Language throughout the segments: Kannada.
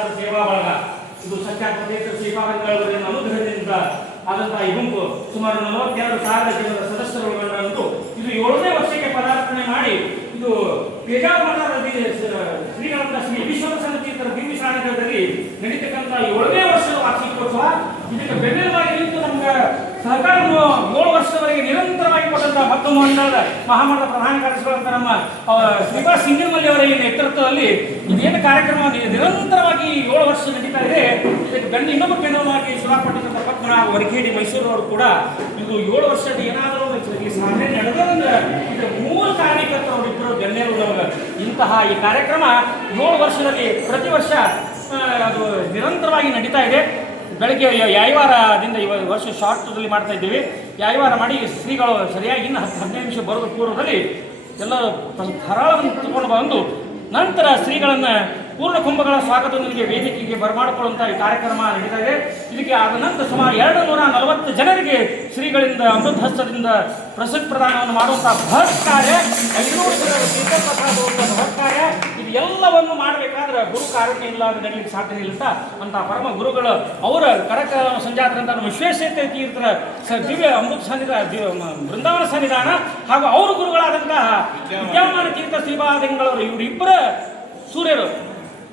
ವಿದ್ಯಾರ್ಥಿ ಸೇವಾ ಬಳಗ ಇದು ಸತ್ಯಾಗ್ರಹ ಶ್ರೀಪಾದಂಗಳವರ ಅನುಗ್ರಹದಿಂದ ಆದಂತಹ ಈ ಗುಂಪು ಸುಮಾರು 42,000 ಜನರ ಸದಸ್ಯರುಗಳನ್ನುಂಟು. ಇದು 7ನೇ ವರ್ಷಕ್ಕೆ ಪದಾರ್ಪಣೆ ಮಾಡಿ ಇದು ಪೇಜಾವರ ಮಠದ ಶ್ರೀಗಳಂತ ಶ್ರೀ ವಿಶ್ವಪ್ರಸನ್ನ ತೀರ್ಥರ ದಿವ್ಯ ಸಾನ್ನಿಧ್ಯದಲ್ಲಿ ನಡೀತಕ್ಕಂಥ 7ನೇ ವರ್ಷದ ವಾರ್ಷಿಕೋತ್ಸವ. ಇದಕ್ಕೆ ಬೆನ್ನೆಲುಬಾಗಿ ನಿಂತು ನಮ್ಗೆ ಸಹಕಾರವನ್ನು 7 ವರ್ಷದವರೆಗೆ ನಿರಂತರವಾಗಿ ಕೊಟ್ಟಂತಹ ಮತ್ತೊಂದು ಮಂಡಳದ ಮಹಾಮಂಡಲ ಪ್ರಧಾನ ಕಾರ್ಯದರ್ಶಿಗಳಂತ ನಮ್ಮ ಶ್ರೀನಿವಾಸ್ ಸಿಂಗನಮಲ್ಲಿ ಅವರ ನೇತೃತ್ವದಲ್ಲಿ ಇದೇನು ಕಾರ್ಯಕ್ರಮ ನಿರಂತರವಾಗಿ 7 ವರ್ಷ ನಡೀತಾ ಇದೆ. ಇದಕ್ಕೆ ಇನ್ನೊಬ್ಬ ಬೆನ್ನೆಲುಬಾಗಿ ಸುರಾಪಟ್ಟಣದ ಪದ್ಮನಾಭ ವರಖೇಡಿ ಮೈಸೂರವರು ಕೂಡ ಇದು 7 ವರ್ಷದ ಏನಾದರೂ ಈ ಸಾಧನೆ ನಡೆದಂದ್ರೆ ಇದರ ಮೂಲ ಕಾರಣೀಕರ್ತರು ಅವರಿಬ್ಬರು ಬೆನ್ನೆಲುಬಾಗಿ ಇಂತಹ ಈ ಕಾರ್ಯಕ್ರಮ 7 ವರ್ಷದಲ್ಲಿ ಪ್ರತಿ ವರ್ಷ ಅದು ನಿರಂತರವಾಗಿ ನಡೀತಾ ಇದೆ. ಬೆಳಗ್ಗೆ ಯಾಯವಾರದಿಂದ ಈ ವರ್ಷ ಶಾರ್ಟ್ದಲ್ಲಿ ಮಾಡ್ತಾ ಇದ್ದೀವಿ. ಯಾಯವಾರ ಮಾಡಿ ಶ್ರೀಗಳು ಸರಿಯಾಗಿ ಇನ್ನು 15 ನಿಮಿಷ ಬರೋದು ಪೂರ್ವದಲ್ಲಿ ಎಲ್ಲ ಧಾರಾಳವನ್ನು ತಗೊಂಡು ಬಂದು ನಂತರ ಶ್ರೀಗಳನ್ನು ಪೂರ್ಣ ಕುಂಭಗಳ ಸ್ವಾಗತದೊಂದಿಗೆ ವೇದಿಕೆಗೆ ಬರಮಾಡಿಕೊಳ್ಳುವಂಥ ಈ ಕಾರ್ಯಕ್ರಮ ನಡೀತಾ ಇದೆ. ಇದಕ್ಕೆ ಆದ ನಂತರ ಸುಮಾರು 240 ಜನರಿಗೆ ಶ್ರೀಗಳಿಂದ ಅಮೃತ ಹಸ್ತದಿಂದ ಪ್ರಸಿದ್ಧ ಪ್ರದಾನವನ್ನು ಮಾಡುವಂಥ ಬೃಹತ್ ಕಾರ್ಯ, 500 ಜನರ ತೀರ್ಥಪ್ರಸಾದ ಬೃಹತ್ ಕಾರ್ಯ. ಇದು ಎಲ್ಲವನ್ನು ಮಾಡಬೇಕಾದ್ರೆ ಗುರು ಕಾರುಣ್ಯ ಇಲ್ಲದೆ ನಡೀಲಿಕ್ಕೆ ಸಾಧ್ಯ ಇಲ್ಲ ಅಂತ ಪರಮ ಗುರುಗಳು ಅವರ ಕರಕ ಸಂಜಾತರಂತ ವಿಶ್ವೇಶ್ವರ ತೀರ್ಥರ ದಿವ್ಯ ಅಮೃತ ಬೃಂದಾವನ ಸನ್ನಿಧಾನ ಹಾಗೂ ಅವರು ಗುರುಗಳಾದಂತಹ ವಿದ್ಯಾಮಾನ ತೀರ್ಥ ಶ್ರೀಪಾದಂಗಳವರು ಇವರಿಬ್ಬರ ಸೂರ್ಯರು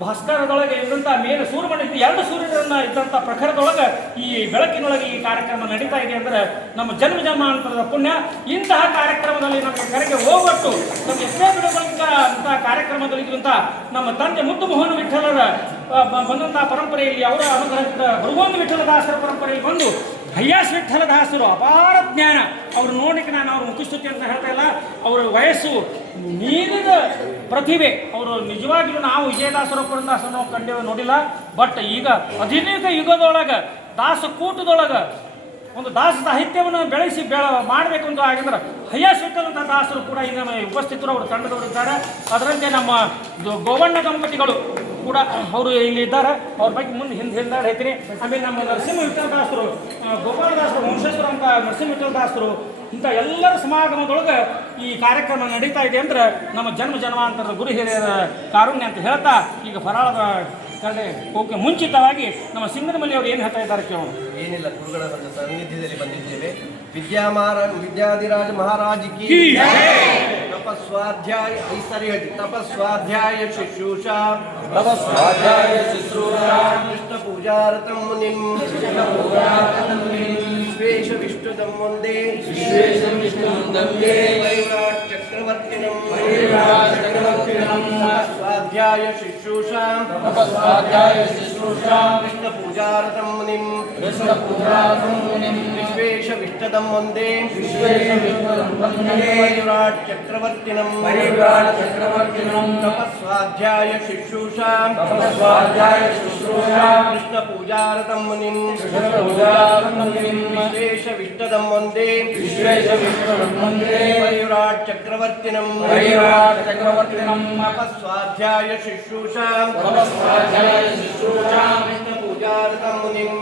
ಭಾಸ್ಕರದೊಳಗೆ ಇದ್ದಂಥ ಮೇಲೆ ಸೂರ್ಯಮಂಡ 2 ಸೂರ್ಯರನ್ನ ಇದ್ದಂಥ ಪ್ರಖರದೊಳಗೆ ಈ ಬೆಳಕಿನೊಳಗೆ ಈ ಕಾರ್ಯಕ್ರಮ ನಡೀತಾ ಇದೆ ಅಂದರೆ ನಮ್ಮ ಜನ್ಮಾಂತರದ ಪುಣ್ಯ. ಇಂತಹ ಕಾರ್ಯಕ್ರಮದಲ್ಲಿ ನಮಗೆ ಕರೆಗೆ ಹೋಗೊಟ್ಟು ನಮಗೆ ಎಷ್ಟೇ ಬಿಡುವಂಥ ಅಂತಹ ಕಾರ್ಯಕ್ರಮದಲ್ಲಿ ಇದ್ದಂಥ ನಮ್ಮ ತಂದೆ ಮುದ್ದು ಮೋಹನ ವಿಠಲರ ಬಂದಂತಹ ಪರಂಪರೆಯಲ್ಲಿ ಅವರ ಅನುಗ್ರಹದಿಂದ ಭಗವಂತ ವಿಠಲದಾಸರ ಪರಂಪರೆಯಲ್ಲಿ ಬಂದು ಹಯ್ಯಾಸ್ ವಿಠಲದಾಸರು ಅಪಾರ ಜ್ಞಾನ ಅವರು ನೋಡಲಿಕ್ಕೆ ನಾನು ಅವ್ರ ಮುಖಸ್ತುತಿ ಅಂತ ಹೇಳ್ತಾ ಇಲ್ಲ. ಅವರ ವಯಸ್ಸು ಮೀರಿದ ಪ್ರತಿಭೆ. ಅವರು ನಿಜವಾಗಿಯೂ ನಾವು ವಿಜಯದಾಸರ ಪುರಂದಾಸರನ್ನು ಕಂಡೇವೆ ನೋಡಿಲ್ಲ. ಬಟ್ ಈಗ ಆಧುನಿಕ ಯುಗದೊಳಗೆ ದಾಸಕೂಟದೊಳಗೆ ಒಂದು ದಾಸ ಸಾಹಿತ್ಯವನ್ನು ಬೆಳೆಸಿ ಮಾಡಬೇಕು ಅಂತ ಆಗಿದ್ರೆ ಹಯ್ಯಾಸ್ ವಿಠಲಂಥ ದಾಸರು ಕೂಡ ಈಗ ಉಪಸ್ಥಿತರು ಅವರು ತಂಡದವರಿದ್ದಾರೆ. ಅದರಂತೆ ನಮ್ಮ ಗೋವಣ್ಣ ದಂಪತಿಗಳು ಕೂಡ ಅವರು ಇಲ್ಲಿ ಇದ್ದಾರೆ. ಅವ್ರ ಬಗ್ಗೆ ಮುಂದೆ ಹಿಂದೆ ಹೇಳ್ತೀನಿ. ಆಮೇಲೆ ನಮ್ಮ ನರಸಿಂಹ ವಿಠಲದಾಸರು, ಗೋಪಾಲದಾಸರು, ವಂಶೇಶ್ವರ ಅಂತ ನರಸಿಂಹ ವಿಠಲದಾಸರು ಇಂಥ ಎಲ್ಲರ ಸಮಾಗಮದೊಳಗೆ ಈ ಕಾರ್ಯಕ್ರಮ ನಡೀತಾ ಇದೆ ಅಂದ್ರೆ ನಮ್ಮ ಜನ್ಮಾಂತರದ ಗುರು ಹಿರಿಯರ ಕಾರುಣ್ಯ ಅಂತ ಹೇಳ್ತಾ ಈಗ ಫರಾಳದ ಕಡೆ ಹೋಗಿ ಮುಂಚಿತವಾಗಿ ನಮ್ಮ ಸಿಂಗನಮಲ್ಲಿ ಅವರು ಏನು ಹೇಳ್ತಾ ಇದ್ದಾರೆ ಕೇಳೋಣ. ಏನಿಲ್ಲ, ಗುರುಗಳ ಸಾನ್ನಿಧ್ಯದಲ್ಲಿ ಬಂದಿದ್ದೇವೆ. ವಿದ್ಯಾಧಿರಾಜ ಮಹಾರಾಜ್ ಕಿ ತಪಸ್ವಾಧ್ಯಾಯ ಐಸರಿಹಟಿ ತಪಸ್ವಾಧ್ಯಾಯ ಶುಶ್ರೂಷಾ ಕೃಷ್ಣ ಪೂಜಾರತಂ ಮುನಿಂ ವಿಶ್ವೇಶ ವಿಷ್ಣುದಂ ವಂದೇ ವೈರಾಟ್ ಚಕ್ರವರ್ತಿನಂ ತಪಸ್ವಾಧ್ಯಾಯ ಶುಶ್ರೂಷಾ ಕೃಷ್ಣ ಪೂಜಾರತಂ ಮುನಿಂ ವಿಶ್ವೇಶ ವಿಷ್ಣುದಂ ವಂದೇ ವೈರಾಟ್ ಚಕ್ರವರ್ತಿನಂ ತಪಸ್ವಾಧ್ಯಾಯ ಶುಶ್ರೂಷಾ ಕೃಷ್ಣ ಪೂಜಾರತಂ ಮುನಿಂ ವಿಶ್ವೇಶ ವಿಷ್ಣುದಂ ವಂದೇ ವೈರಾಟ್ ಚಕ್ರವರ್ತಿನಂ ತಪಸ್ವಾಧ್ಯಾಯ ಶುಶ್ರೂಷಾ ಕೃಷ್ಣ ಪೂಜಾರತಂ ಮುನಿಂ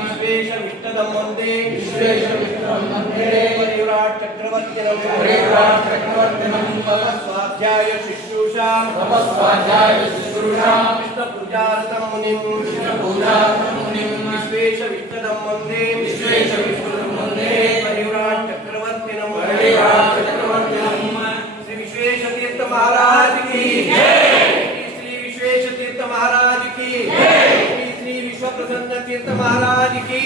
ವಿಶ್ವೇಶ ವಿಷ್ಣುದಂ ವಂದೇ ವೈರಾಟ್ ಚಕ್ರವರ್ತಿನಂ ತಪಸ್ವಾಧ್ಯಾಯ ಶುಶ್ರೂಷಾ ಕೃಷ್ಣ ಪೂಜಾರತಂ ಮುನಿಂ ವಿಶ್ವೇಶ ವಿಷ್ಣುದಂ ವಂದೇ ವೈರಾಟ್ ಚಕ್ರವರ್ತಿನಂ ಶ್ರೀ ವಿಶ್ವೇಶ ತೀರ್ಥ ಮಹಾರಾಜ್ ಕಿ ಶ್ರೀ ವಿಶ್ವೇಶ ತೀರ್ಥ ಮಹಾರಾಜ್ ಕಿ ಶ್ರೀ ವಿಶ್ವಪ್ರಸನ್ನ ತೀರ್ಥ ಮಹಾರಾಜ್ ಕಿ